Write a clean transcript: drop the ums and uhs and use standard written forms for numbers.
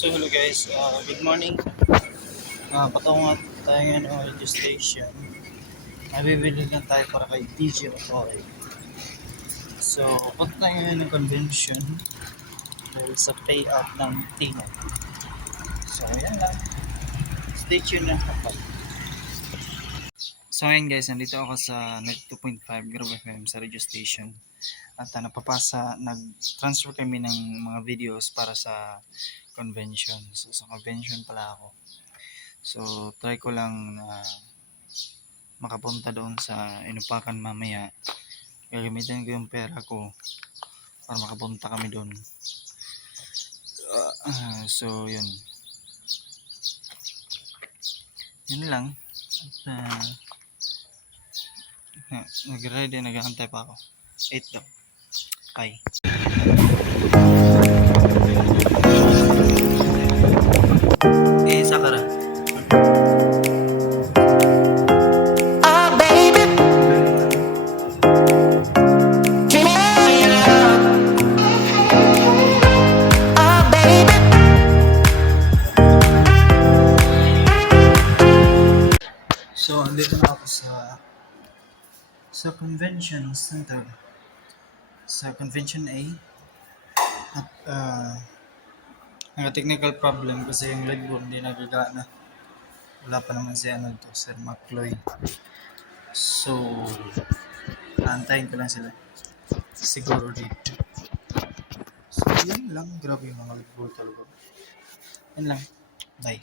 So hello guys, good morning. Patungo tayo ngayon ng radio station. Nabibili lang tayo para kay DJ Otoy. So, punta tayo ngayon ng convention dahil sa payout ng Tino. So, yan lang. Stay tuned na kapag. So ngayon guys, nandito ako sa 92.5 Grove FM sa radio station. At nag-transfer kami ng mga videos para sa convention. So sa convention pala ako. So try ko lang na makapunta doon sa Inupakan mamaya. Gagamitin ko yung pera ko para makapunta kami doon. So yun. Yun lang. Nag-ready, nag-aantay pa ako. 8 daw. Bye. Sakara. So, andito na ako sa convention center. Sa convention A. At naka-technical problem kasi yung Red Bull hindi nagagana. Wala pa naman si Sir McCloy. So, antayin ko lang sila. Siguro dito. So, yun lang. Grabe yung mga Red Bull talaga. Yun lang. Bye.